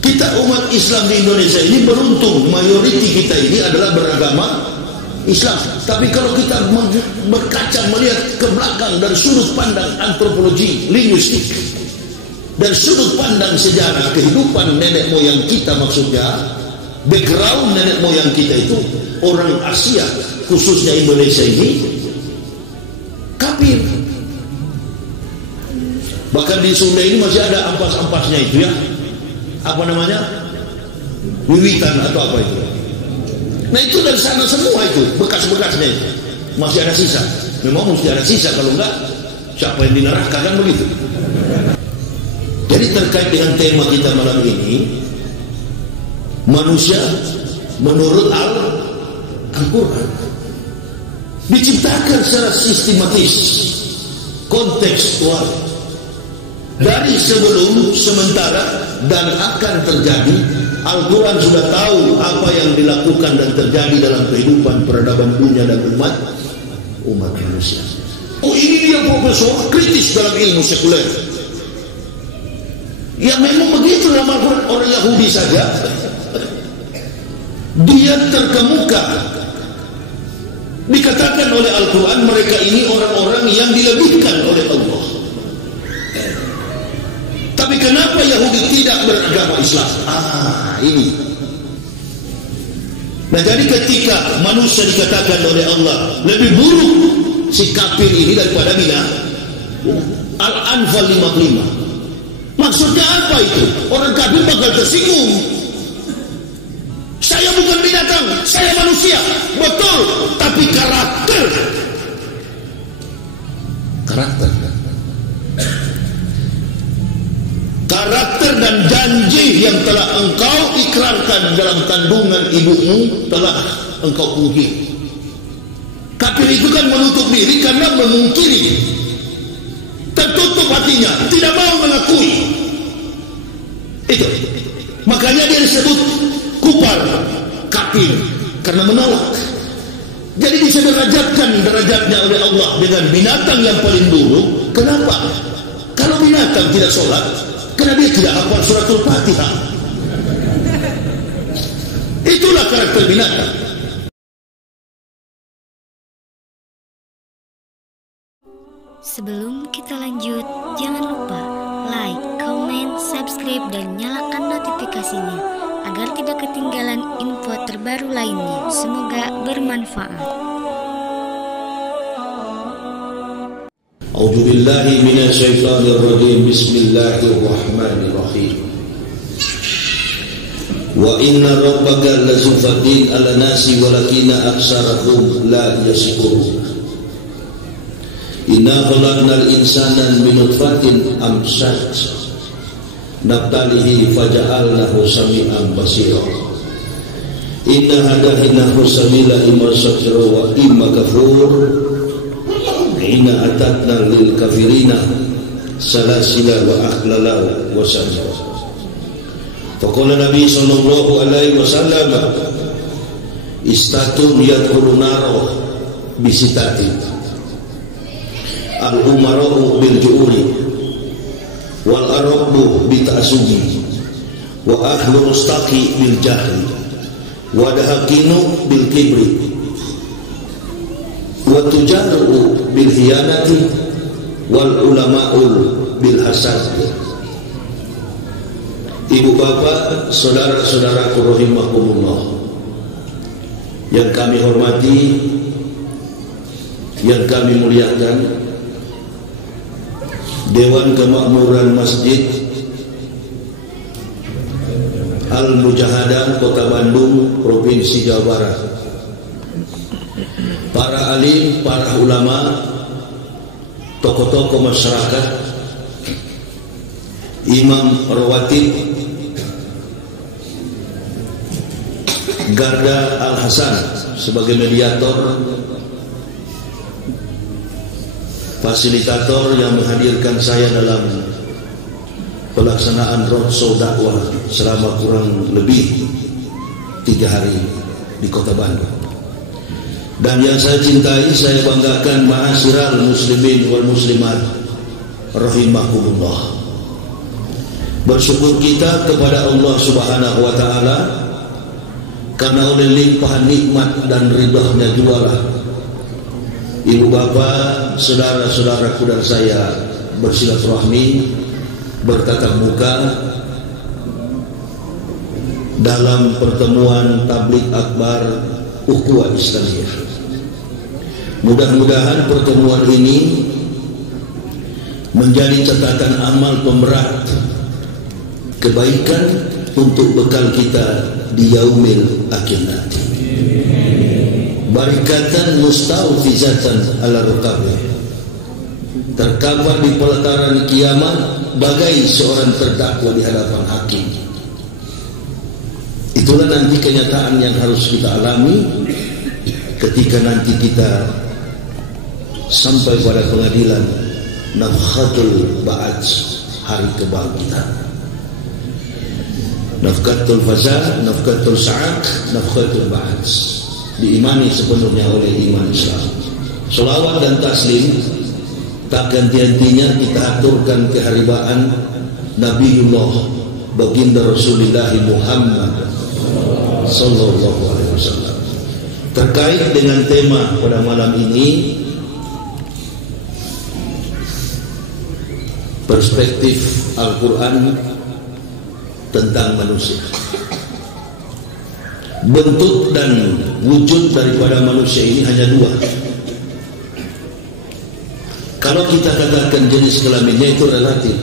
Kita umat Islam di Indonesia ini beruntung, mayoriti kita ini adalah beragama Islam. Tapi kalau kita berkaca melihat ke belakang dari sudut pandang antropologi, linguistik, dan sudut pandang sejarah kehidupan nenek moyang kita, maksudnya background nenek moyang kita itu orang Asia, khususnya Indonesia ini kafir. Bahkan di Sunda ini masih ada ampas-ampasnya itu ya, apa namanya, wiwitan atau apa itu. Nah itu dari sana semua itu, bekas-bekasnya itu masih ada sisa. Memang mesti ada sisa, kalau enggak siapa yang di neraka, kan begitu. Jadi terkait dengan tema kita malam ini, manusia menurut Al-Quran diciptakan secara sistematis, kontekstual, dari sebelum, sementara, dan akan terjadi. Al-Quran sudah tahu apa yang dilakukan dan terjadi dalam kehidupan peradaban dunia dan umat manusia. Oh, ini dia profesor kritis dalam ilmu sekuler. Ya memang begitu nama orang Yahudi saja. Dia terkemuka. Dikatakan oleh Al-Quran mereka ini orang-orang yang dilebihkan oleh Allah. Tapi kenapa Yahudi tidak beragama Islam? Ini. Nah jadi ketika manusia dikatakan oleh Allah lebih buruk si kafir ini daripada binatang, Al-Anfal 55. Maksudnya apa itu? Orang kafir bakal tersinggung. Saya bukan binatang, saya manusia. Betul, tapi karakter dan janji yang telah engkau ikrarkan dalam kandungan ibumu telah engkau pungkiri. Kafir itu kan menutup diri karena memungkiri, tertutup hatinya, tidak mau mengakui. Itu makanya dia disebut kufar, kafir, karena menolak. Jadi bisa derajatkan derajatnya oleh Allah dengan binatang yang paling buruk. Kenapa? Kalau binatang tidak sholat karena dia tidak hafal suratul Fatihah. Itulah karakter binatang. Sebelum kita lanjut, jangan lupa like, comment, subscribe, dan nyalakan notifikasinya agar tidak ketinggalan info terbaru lainnya. Semoga bermanfaat. A'udzu billahi minasyaitonir rajim. Bismillahirrahmanirrahim. Wa inna rabbaka lazu fadlin 'ala nasi walakinna aktsarahum la yashkurun. Inna khalaqnal insana min nutfatin amshaj nabtalihi faja'alnahu sami'an basira. Inna hadahinahu sabila imma syakira wa imma kafur. Inna atatna lil kafirina salasila wa akhlala wa sajra. Faqala Nabi sallallahu alaihi wasallam istatun yadkhulunaro bisitatin al-umara'u bil ju'uri wal arabu bita'asubi wa ahlu mustaqi bil jahli wa dahakinu bil kibri wa tujaru bil hiyanati wal ulama'ul bil hasad. Ibu bapak, saudara-saudaraku rahimakumullah yang kami hormati, yang kami muliakan, Dewan Kemakmuran Masjid Al-Mujahadah Kota Bandung, Provinsi Jawa Barat, para alim, para ulama, tokoh-tokoh masyarakat, imam rawatib, Garda Al-Hasan sebagai mediator, fasilitator yang menghadirkan saya dalam pelaksanaan roadshow dakwah selama kurang lebih 3 hari di Kota Bandung. Dan yang saya cintai, saya banggakan, ma'asyiral muslimin wal muslimat rahimakumullah. Bersyukur kita kepada Allah Subhanahu wa taala karena oleh limpahan nikmat dan ridhanya jualah ibu bapa, saudara-saudaraku dan saya bersilaturahmi, bertatap muka dalam pertemuan tabligh akbar ukhuwah Islamiyah. Mudah-mudahan pertemuan ini menjadi catatan amal pemberat kebaikan untuk bekal kita di yaumil akhir nanti. Barikatan mustawfizatan ala rukabih, terkapar di pelataran kiamat bagai seorang terdakwa di hadapan hakim. Itulah nanti kenyataan yang harus kita alami ketika nanti kita sampai pada pengadilan nafkhatul ba'aj, hari kebangkitan. Nafkatul faza, nafkatul sa'ak, nafkatul ba'aj diimani sepenuhnya oleh iman Islam. Selawat dan taslim tak ganti-gantinya kita aturkan keharibaan Nabiullah baginda Rasulullah Muhammad sallallahu alaihi wasallam. Terkait dengan tema pada malam ini, perspektif Al-Quran tentang manusia. Bentuk dan wujud daripada manusia ini hanya dua. Kalau kita katakan jenis kelaminnya itu relatif.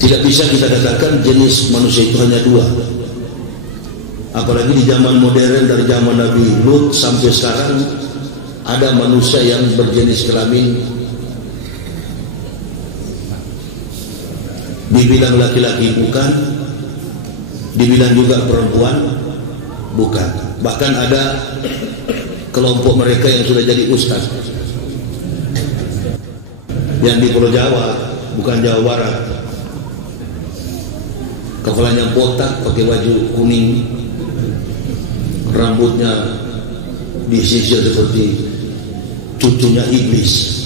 Tidak bisa kita katakan jenis manusia itu hanya dua. Apalagi di zaman modern, dari zaman Nabi Lut sampai sekarang ada manusia yang berjenis kelamin dibilang laki-laki bukan, dibilang juga perempuan bukan. Bahkan ada kelompok mereka yang sudah jadi ustaz yang di Pulau Jawa, bukan Jawa Barat, kepalanya botak, pakai baju kuning, rambutnya disisir seperti cucunya iblis,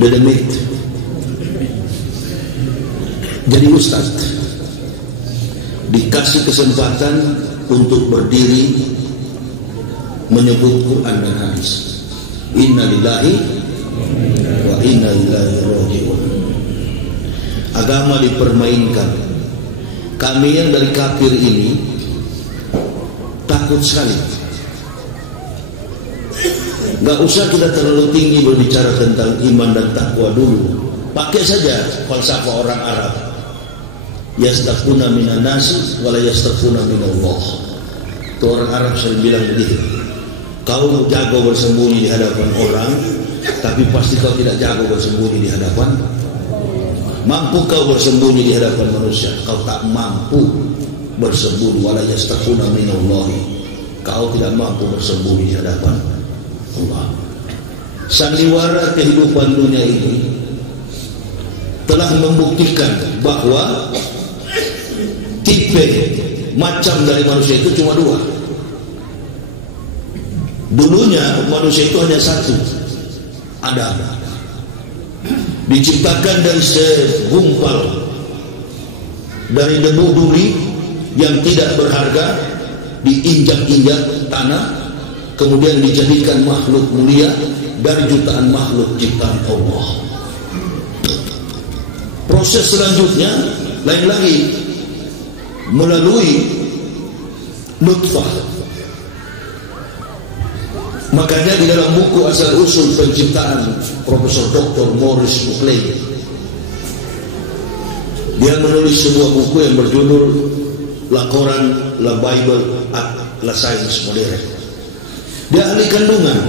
dedemit, jadi ustaz, dikasih kesempatan untuk berdiri menyebut Quran dan hadis. Inna lillahi wa inna ilaihi raji'un. Agama dipermainkan. Kami yang dari kafir ini takut sekali. Gak usah kita terlalu tinggi berbicara tentang iman dan takwa dulu. Pakai saja falsafah orang Arab. Yastaquna minan nasi wala yastaquna minallah. Itu orang Arab sering bilang begitu. Kau jago bersembunyi di hadapan orang, tapi pasti kau tidak jago bersembunyi di hadapan. Mampu kau bersembunyi di hadapan manusia, kau tak mampu bersembunyi. Wala yastaquna minallah. Kau tidak mampu bersembunyi di hadapan Allah. Sandiwara kehidupan dunia ini telah membuktikan bahwa tipe macam dari manusia itu cuma dua. Dulunya manusia itu hanya satu, Adam, diciptakan dari segumpal dari debu duri yang tidak berharga, diinjak-injak tanah, kemudian dijadikan makhluk mulia dari jutaan makhluk ciptaan Allah. Proses selanjutnya lain lagi, melalui nutfah. Makanya di dalam buku Asal Usul Penciptaan Profesor Dr. Maurice Buckley, dia menulis sebuah buku yang berjudul La Quran, La Bible at La Science Modern. Dia ahli kandungan.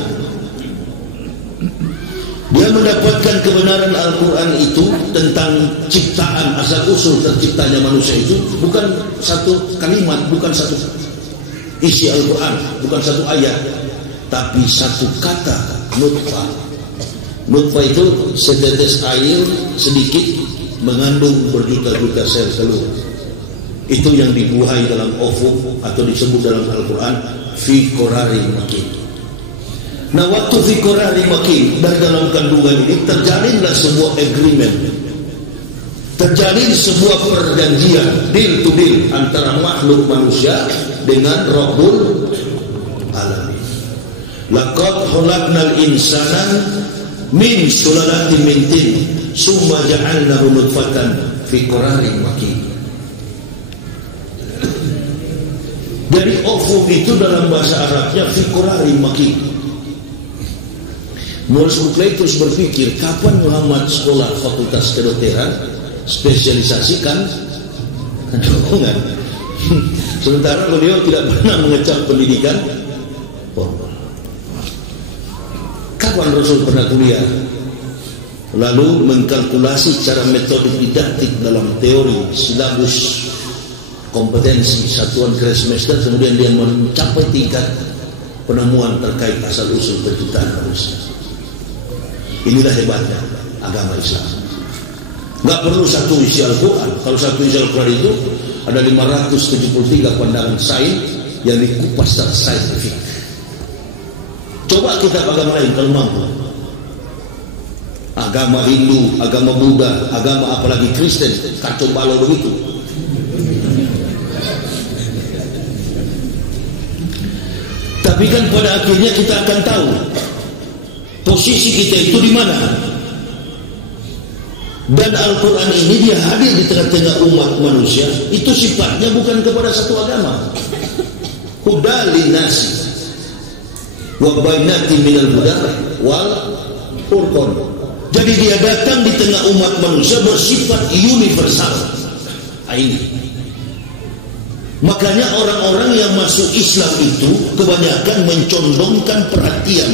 Dia mendapatkan kebenaran Al-Quran itu tentang ciptaan, asal usul terciptanya manusia itu bukan satu kalimat, bukan satu isi Al-Quran, bukan satu ayat, tapi satu kata, nutfah. Nutfah itu setetes air sedikit mengandung berjuta-juta sel telur. Itu yang dibuai dalam ufuk atau disebut dalam Al-Quran fi qararin makin. Nah, waktu fi qararin makin, dari dalam kandungan ini terjalinlah sebuah agreement, terjalin sebuah perjanjian, deal to deal antara makhluk manusia dengan Rabbul Alamin. Laqad khalaqnal insana min sulalatin min tin summa ja'alnahu nutfatan fi qararin makin. Jadi ovum itu dalam bahasa Arabnya fi qararin makin. Mulus Bukleitus berpikir, kapan Muhammad sekolah fakultas kedokteran, spesialisasikan kandungan, sementara beliau tidak pernah mengecap pendidikan formal. Kapan Rasul pernah kuliah? Lalu mengkalkulasi secara metode didaktik dalam teori, silabus, kompetensi, satuan kredit semester, kemudian dia mencapai tingkat penemuan terkait asal-usul penciptaan manusia. Inilah hebatnya agama Islam. Nggak perlu satu isi Al-Quran. Kalau satu isi Al-Quran itu ada 573 pandangan sains yang dikupas secara saintifik. Coba kita agama lain kalau mampu. Agama Hindu, agama Buddha, agama apalagi Kristen, kacau balau begitu. Tapi kan pada akhirnya kita akan tahu posisi kita itu di mana. Dan Al-Quran ini dia hadir di tengah-tengah umat manusia. Itu sifatnya bukan kepada satu agama. Huda linnasi wa bainatin minal huda wal furqan. Jadi dia datang di tengah umat manusia bersifat universal. Ini. Makanya orang-orang yang masuk Islam itu kebanyakan mencondongkan perhatian.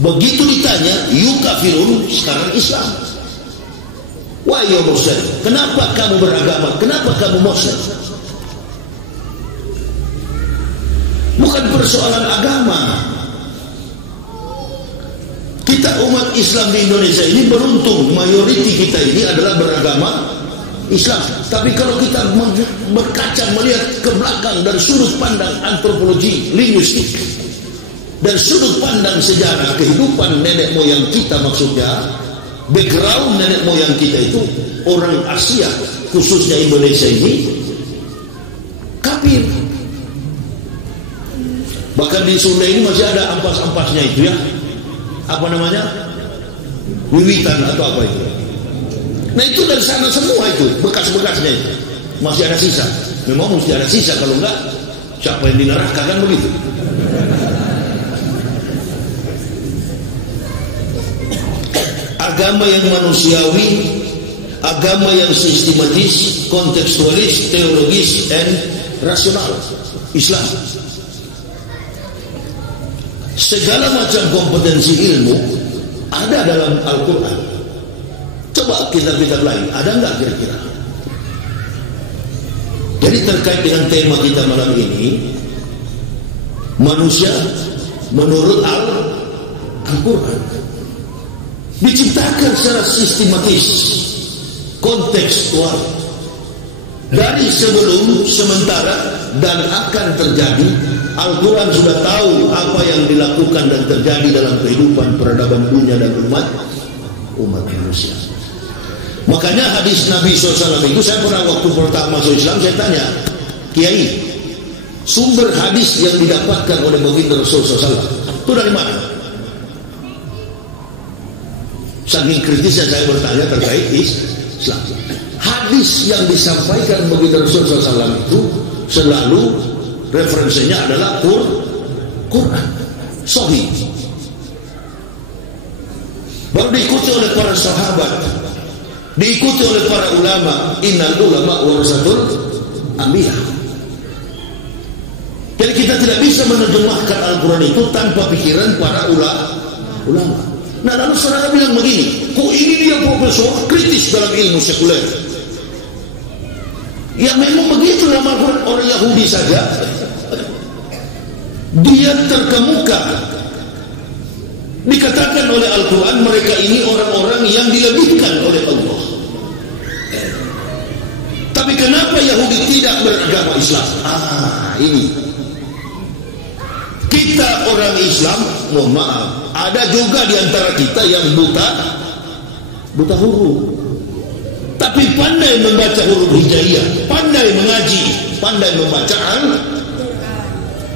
Begitu ditanya, "You kafirun, sekarang Islam." Wah, ya Muslim, kenapa kamu beragama? Kenapa kamu Muslim? Bukan persoalan agama. Kita umat Islam di Indonesia ini beruntung, mayoriti kita ini adalah beragama Islam. Tapi kalau kita berkaca melihat ke belakang dari sudut pandang antropologi, linguistik, dan sudut pandang sejarah kehidupan nenek moyang kita, maksudnya background nenek moyang kita itu orang Asia, khususnya Indonesia ini kafir. Bahkan di Sunda ini masih ada ampas-ampasnya itu ya, apa namanya, wiwitan atau apa itu. Nah itu dari sana semua itu, bekas-bekasnya itu masih ada sisa. Memang mesti ada sisa, kalau enggak siapa yang di neraka kan begitu. Agama yang manusiawi, agama yang sistematis, kontekstualis, teologis, dan rasional, Islam. Segala macam kompetensi ilmu ada dalam Al-Quran. Coba kitab-kitab lain, ada enggak kira-kira? Jadi terkait dengan tema kita malam ini, manusia menurut Al-Quran diciptakan secara sistematis, kontekstual, dari sebelum, sementara, dan akan terjadi. Al-Quran sudah tahu apa yang dilakukan dan terjadi dalam kehidupan peradaban dunia dan umat manusia. Makanya hadis Nabi SAW itu, saya pernah waktu pertama masuk Islam, saya tanya, Kiai, sumber hadis yang didapatkan oleh baginda Rasulullah SAW itu dari mana? Saking kritisnya saya bertanya terkait Islam. Hadis yang disampaikan baginda Rasulullah SAW itu selalu referensinya adalah Quran Sahih, baru diikuti oleh para sahabat, diikuti oleh para ulama. Innal ulama warasatul anbiya. Jadi kita tidak bisa menerjemahkan Al-Quran itu tanpa pikiran para ulama. Nah lalu saudara bilang begini, kok ini dia profesor kritis dalam ilmu sekuler? Ya memang begitu dalam Al-Quran. Orang Yahudi saja dia terkemuka, dikatakan oleh Al-Quran mereka ini orang-orang yang dilebihkan oleh Allah. Tapi kenapa Yahudi tidak beragama Islam? Ini kita orang Islam mohon maaf, ada juga di antara kita yang buta huruf, tapi pandai membaca huruf hijaiyah, pandai mengaji, pandai membaca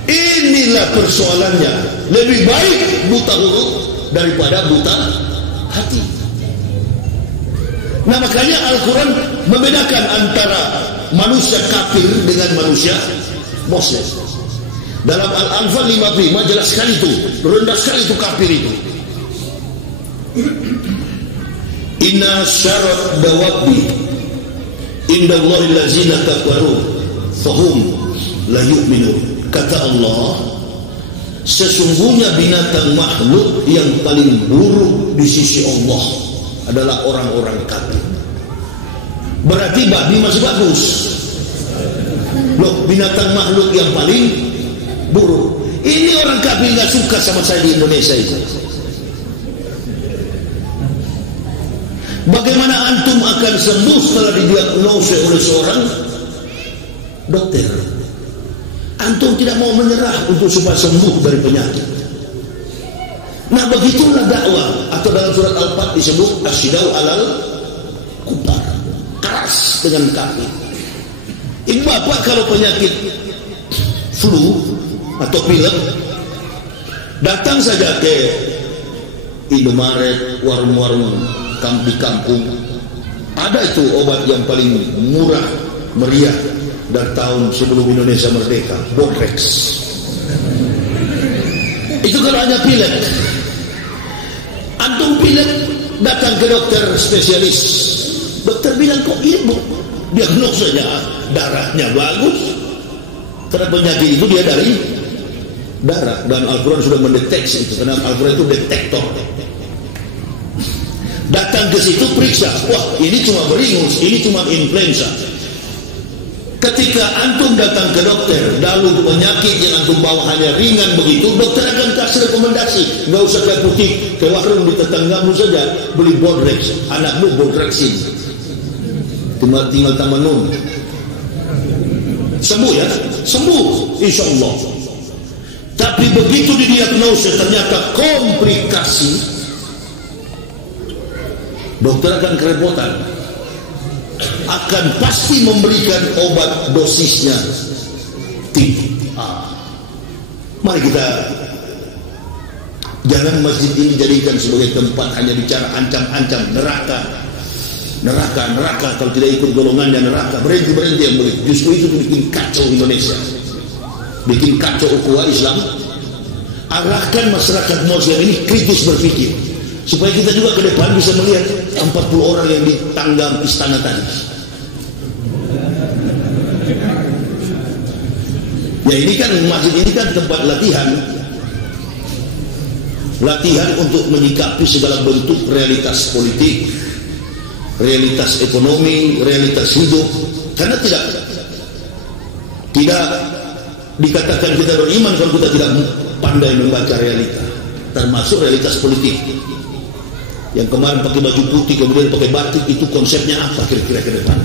Inilah persoalannya. Lebih baik buta huruf daripada buta hati. Nah, makanya Al-Quran membedakan antara manusia kafir dengan manusia Muslim. Dalam Al-Anfal 55 jelas sekali itu, rendah sekali itu kafir itu. Inna syarat dawabi indallahi allazina kafaru fahum la yu'minun. Kata Allah, sesungguhnya binatang makhluk yang paling buruk di sisi Allah adalah orang-orang kafir. Berarti babi masih bagus. Loh, binatang makhluk yang paling buruk. Ini orang kafir gak suka sama saya di Indonesia itu. Bagaimana antum akan sembuh setelah didiagnosis oleh seorang dokter? Antum tidak mau menyerah untuk supaya sembuh dari penyakit. Nah, begitulah dakwah, atau dalam surat Al-Fat disebut asyidau alal kufar, keras dengan kafir. Ibu bapak kalau penyakit flu atau pilek, datang saja ke Indomaret, warung-warung di kampung, ada itu obat yang paling murah meriah dari tahun sebelum Indonesia merdeka, Bodrex. Itu kalau hanya pilek. Antum pilek, datang ke dokter spesialis, dokter bilang kok ibu diagnosanya darahnya bagus, karena penyakit itu dia dari darah, dan Al-Quran sudah mendeteksi itu, karena Al-Quran itu detektor. Datang ke situ periksa, wah ini cuma beringus, ini cuma influenza. Ketika antum datang ke dokter, lalu penyakit yang antum bawa hanya ringan begitu, dokter akan kasih rekomendasi, nggak usah ke butik, ke warung di tetanggamu saja, beli Bodrex, anakmu Bodrexin, tinggal tambah nun, sembuh ya, sembuh, insya Allah. Tapi begitu didiagnosis ternyata komplikasi, dokter akan kerepotan, akan pasti memberikan obat dosisnya tinggi. Mari kita jangan masjid ini jadikan sebagai tempat hanya bicara ancam-ancam neraka, kalau tidak ikut golongannya neraka, berhenti yang boleh. Justru itu bikin kacau Indonesia, bikin kacau ukhuwah Islam. Arahkan masyarakat Muslim ini kritis berpikir, supaya kita juga ke depan bisa melihat 40 orang yang ditanggang istana tadi. Ya, ini kan masjid ini kan tempat latihan untuk menyikapi segala bentuk realitas politik, realitas ekonomi, realitas hidup. Karena tidak dikatakan kita beriman kalau kita tidak pandai membaca realita, termasuk realitas politik. Yang kemarin pakai baju putih kemudian pakai batik, itu konsepnya apa kira-kira ke depan?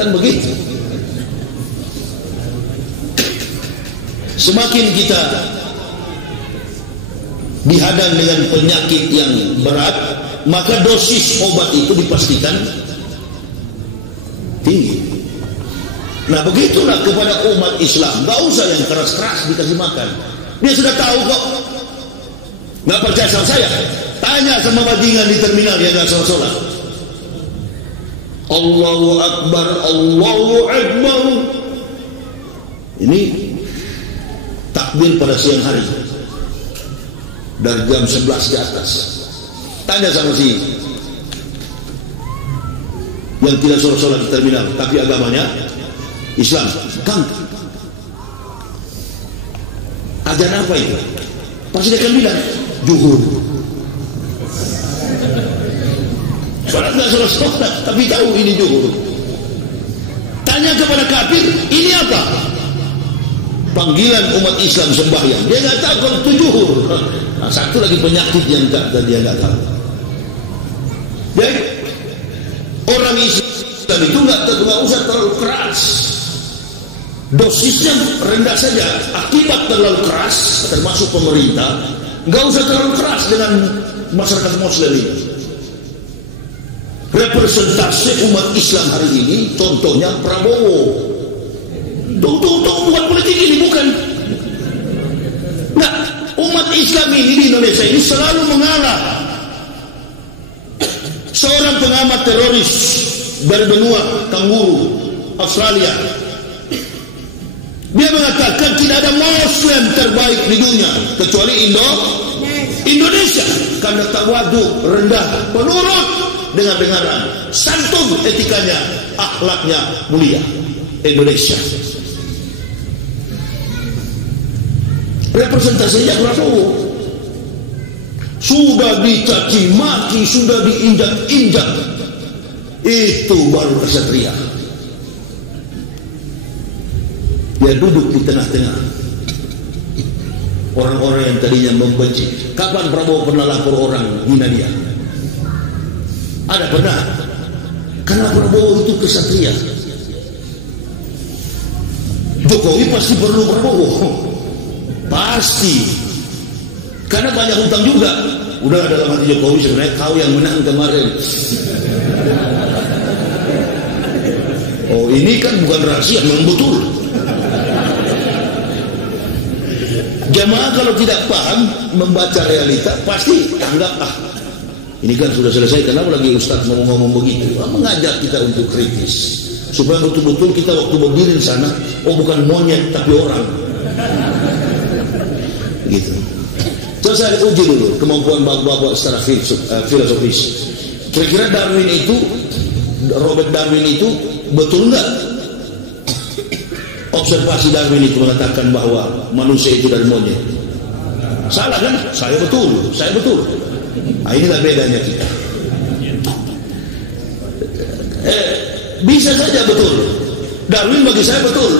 Kan begitu. Semakin kita dihadang dengan penyakit yang berat, maka dosis obat itu dipastikan tinggi. Nah, begitulah kepada umat Islam, gak usah yang keras-keras dikasih makan. Dia sudah tahu kok. Gak percaya sama saya, tanya sama bajingan di terminal yang gak sholat. Allahu Akbar, Allahu Akbar. Ini takbir pada siang hari dari jam 11 ke atas. Tanya sama si yang tidak sholat di terminal tapi agamanya Islam, Kang, ajaran apa itu? Pasti dia akan bilang zuhur. Sholat nggak sholat, tapi tahu ini zuhur. Tanya kepada kafir, ini apa? Panggilan umat Islam sembahyang. Dia nggak tahu kalau itu zuhur. Nah, satu lagi penyakit yang dia nggak tahu. Jadi orang Islam itu nggak usah terlalu keras. dosisnya rendah saja. Akibat terlalu keras, termasuk pemerintah, nggak usah terlalu keras dengan masyarakat Muslim ini. Representasi umat Islam hari ini, contohnya Prabowo. Tuh bukan politik ini, bukan. Nah, umat Islam ini di Indonesia ini selalu mengalah. Seorang pengamat teroris dari benua kanguru Australia, dia mengatakan tidak ada Muslim terbaik di dunia kecuali Indonesia, karena tawaduk, rendah, penurut, dengar-dengaran, santun, etikanya, akhlaknya mulia. Indonesia representasinya Prabowo sudah dicaci maki, sudah diinjak-injak. Itu baru kesatria. Dia duduk di tengah-tengah orang-orang yang tadinya membenci. Kapan Prabowo pernah lapor orang hina dia? Ada pernah? Karena Prabowo itu kesatria. Jokowi pasti perlu Prabowo, pasti, karena banyak hutang juga. Udah dalam hati Jokowi sebenarnya, kau yang menang kemarin. Oh, ini kan bukan rahasia, memang betul. Jamaah kalau tidak paham membaca realita, pasti anggap ini kan sudah selesai. Kenapa lagi Ustaz ngomong-ngomong begitu? Mengajak kita untuk kritis, supaya betul-betul kita waktu berdiri di sana, bukan monyet tapi orang. Gitu. Coba saya uji dulu kemampuan bapak-bapak secara filosofis. Kira-kira Robert Darwin itu betul nggak? Observasi Darwin itu mengatakan bahwa manusia itu dari monyet. Salah kan? Saya betul. Nah, inilah bedanya kita. Bisa saja betul. Darwin bagi saya betul.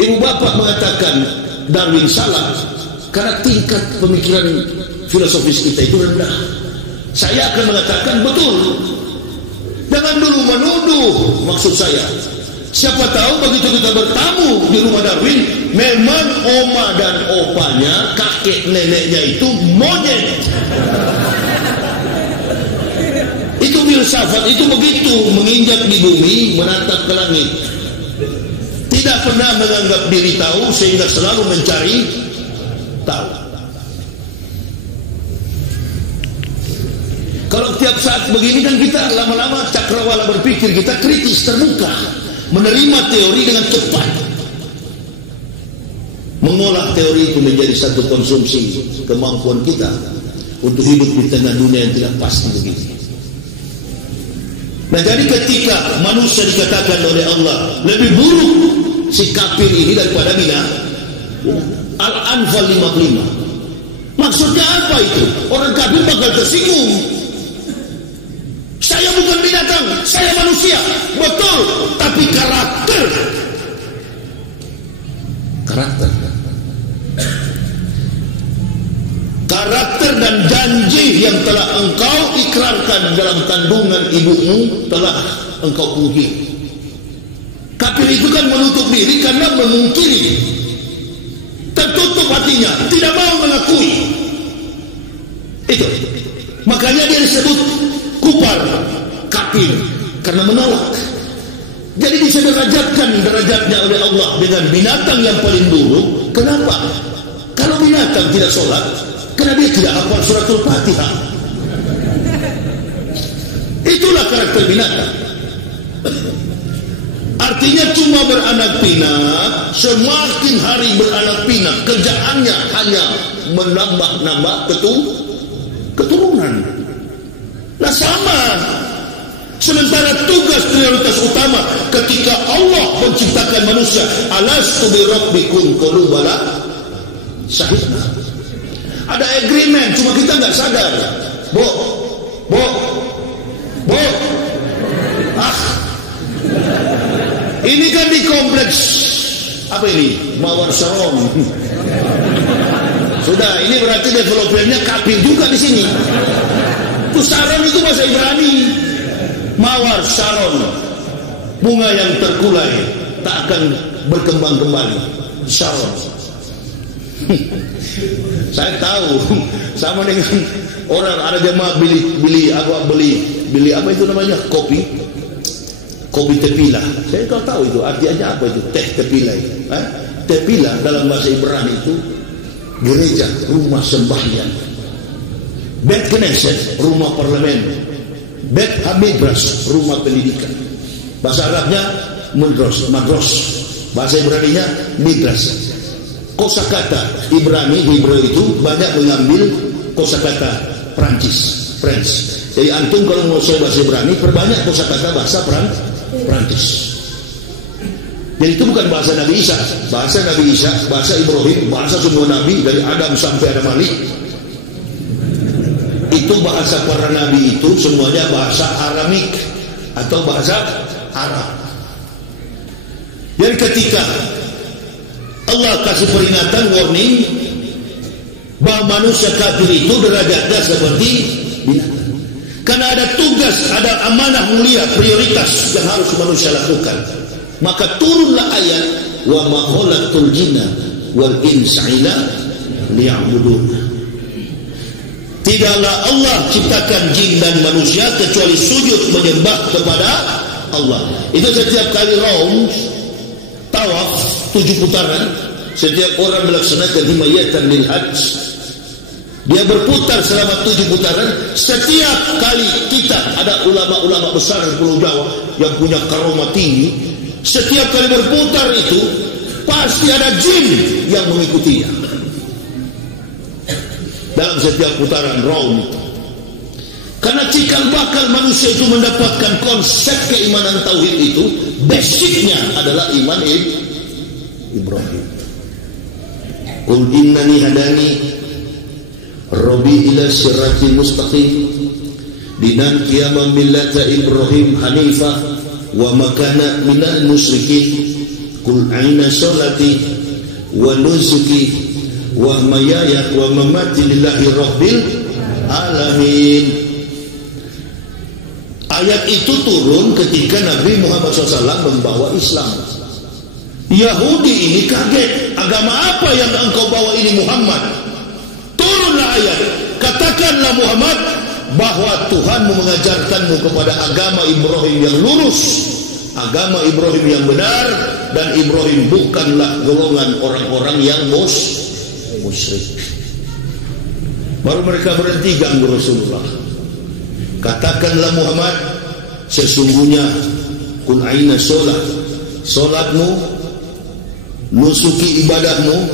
Ibu bapak mengatakan Darwin salah karena tingkat pemikiran filosofis kita itu rendah. Saya akan mengatakan betul. Jangan dulu menuduh, maksud saya. Siapa tahu begitu kita bertamu di rumah Darwin, memang oma dan opanya, kakek neneknya itu monyet. Itu filsafat, itu begitu, menginjak di bumi, menatap ke langit. Tidak pernah menganggap diri tahu, sehingga selalu mencari tahu. Kalau tiap saat begini kan kita lama-lama cakrawala berpikir, kita kritis, terbuka, menerima teori dengan cepat, mengolah teori itu menjadi satu konsumsi kemampuan kita untuk hidup di tengah dunia yang tidak pasti begitu. Nah, jadi ketika manusia dikatakan oleh Allah lebih buruk si kafir ini daripada Al-Anfal 55, maksudnya apa itu? Orang kafir bakal tersinggung. Saya bukan binatang, saya manusia, betul, tapi karakter dan janji yang telah engkau ikrarkan dalam kandungan ibumu telah engkau pungkiri. Kafir itu kan menutup diri karena memungkiri, tertutup hatinya, tidak mau mengakui. Itu makanya dia disebut kufar, kafir, karena menolak. Jadi bisa derajatkan derajatnya oleh Allah dengan binatang yang paling buruk. Kenapa? Kalau binatang tidak sholat, karena dia tidak hafal suratul Fatihah. Itulah karakter binatang. Artinya cuma beranak pinak, semakin hari beranak pinak, kerjaannya hanya menambah-nambah keturunan. Nah, sama. Sementara tugas prioritas utama ketika Allah menciptakan manusia, alastu bi rabbikum qalu bala syahidna. Ada agreement, cuma kita nggak sadar. Bo. Ini kan di kompleks apa ini? Mawar Sharon. Sudah, ini berarti developernya kafir juga di sini. Itu Sharon itu bahasa Ibrani. Mawar Sharon, bunga yang terkulai. tak akan berkembang kembali. Insyaallah. Saya tahu sama dengan orang ada jemaah beli apa itu namanya, kopi tepila. Saya kalau tahu itu artinya apa itu teh tepila itu. Tepila dalam bahasa Ibrani itu gereja, rumah sembahyang. Bet Knesset, rumah parlemen. Bet Hamidras, rumah pendidikan. Bahasa Arabnya madros. Bahasa Ibraninya midras. Kosakata Ibrani, Hebrew itu banyak mengambil kosakata French. Jadi antum kalau mau bahasa Ibrani perbanyak kosakata bahasa Prancis. Jadi itu bukan bahasa Nabi Isa, bahasa Ibrahim, bahasa semua Nabi dari Adam sampai Adam Malik. Itu bahasa para Nabi itu semuanya bahasa Aramik atau bahasa Arab. Jadi ketika Allah kasih peringatan, warning, bahwa manusia kafir itu derajatnya seperti binatang. Karena ada tugas, ada amanah mulia, prioritas yang harus manusia lakukan. Maka turunlah ayat wa ma khalaqtul jinna wal insa illa liya'budun. Tidaklah Allah ciptakan jin dan manusia kecuali sujud menyembah kepada Allah. Itu setiap kali round tawaf 7 putaran, setiap orang melaksanakan himayatan lil hajj, dia berputar selama 7 putaran. Setiap kali kita ada ulama-ulama besar di Pulau Jawa yang punya karomah tinggi, setiap kali berputar itu pasti ada jin yang mengikutinya dalam setiap putaran round itu. Karena cikal bakal manusia itu mendapatkan konsep keimanan tauhid itu, basicnya adalah iman Ibrahim. Qul innani hadani Rabbi ila siratin mustaqim dinan qiyamam millata Ibrahim hanifah wa makana minal musyrikin. Qul aina salati wa nusuki wa mayaya wa mamati lillahi rabbil alamin. Ayat itu turun ketika Nabi Muhammad SAW membawa Islam. Yahudi ini kaget, agama apa yang engkau bawa ini Muhammad? Turunlah ayat, katakanlah Muhammad bahwa Tuhanmu mengajarkanmu kepada agama Ibrahim yang lurus, agama Ibrahim yang benar, dan Ibrahim bukanlah golongan orang-orang yang musyrik. Baru mereka berhenti ganggu Rasulullah. Katakanlah Muhammad, sesungguhnya kun aina solatmu, nusuki ibadahmu,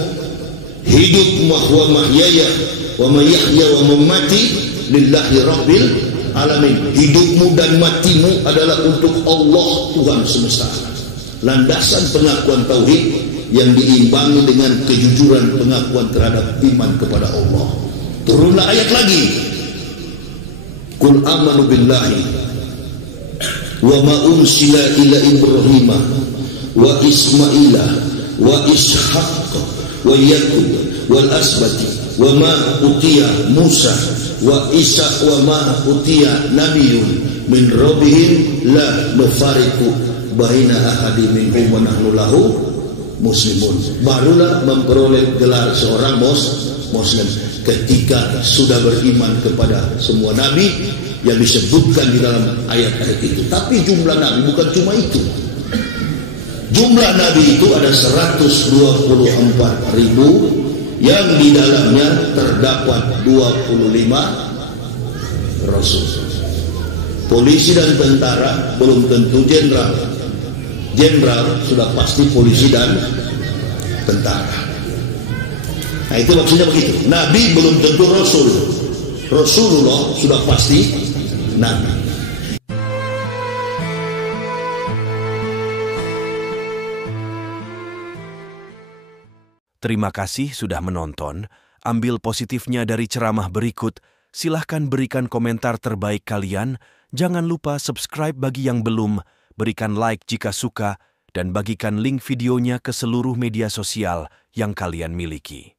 hidup wa mahyaya wa mayahya wa mamati lillahi rabbil alamin. Hidupmu dan matimu adalah untuk Allah Tuhan semesta. Landasan pengakuan tauhid yang diimbangi dengan kejujuran pengakuan terhadap iman kepada Allah. Turunlah ayat lagi. Qul amanu billahi wa ma unsila ila Ibrahim wa Ismaila wa Ishaq wa Yaqub wal asbati wa ma utiya Musa wa Isa wa ma utiya nabiyyun min rabbihim la nufariqu baina ahadin minhum wa nahnu lahu muslimun. Barulah memperoleh gelar seorang muslim ketika sudah beriman kepada semua nabi yang disebutkan di dalam ayat-ayat itu. Tapi jumlah nabi bukan cuma itu. Jumlah nabi itu ada 124.000 yang di dalamnya terdapat 25 rasul. Polisi dan tentara belum tentu jenderal. Jenderal sudah pasti polisi dan tentara. Nah itu maksudnya begitu. Nabi belum tentu rasul. Rasulullah sudah pasti nabi. Terima kasih sudah menonton. Ambil positifnya dari ceramah berikut. Silahkan berikan komentar terbaik kalian. Jangan lupa subscribe bagi yang belum. Berikan like jika suka. Dan bagikan link videonya ke seluruh media sosial yang kalian miliki.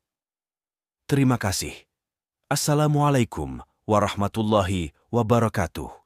Terima kasih. Assalamualaikum warahmatullahi wabarakatuh.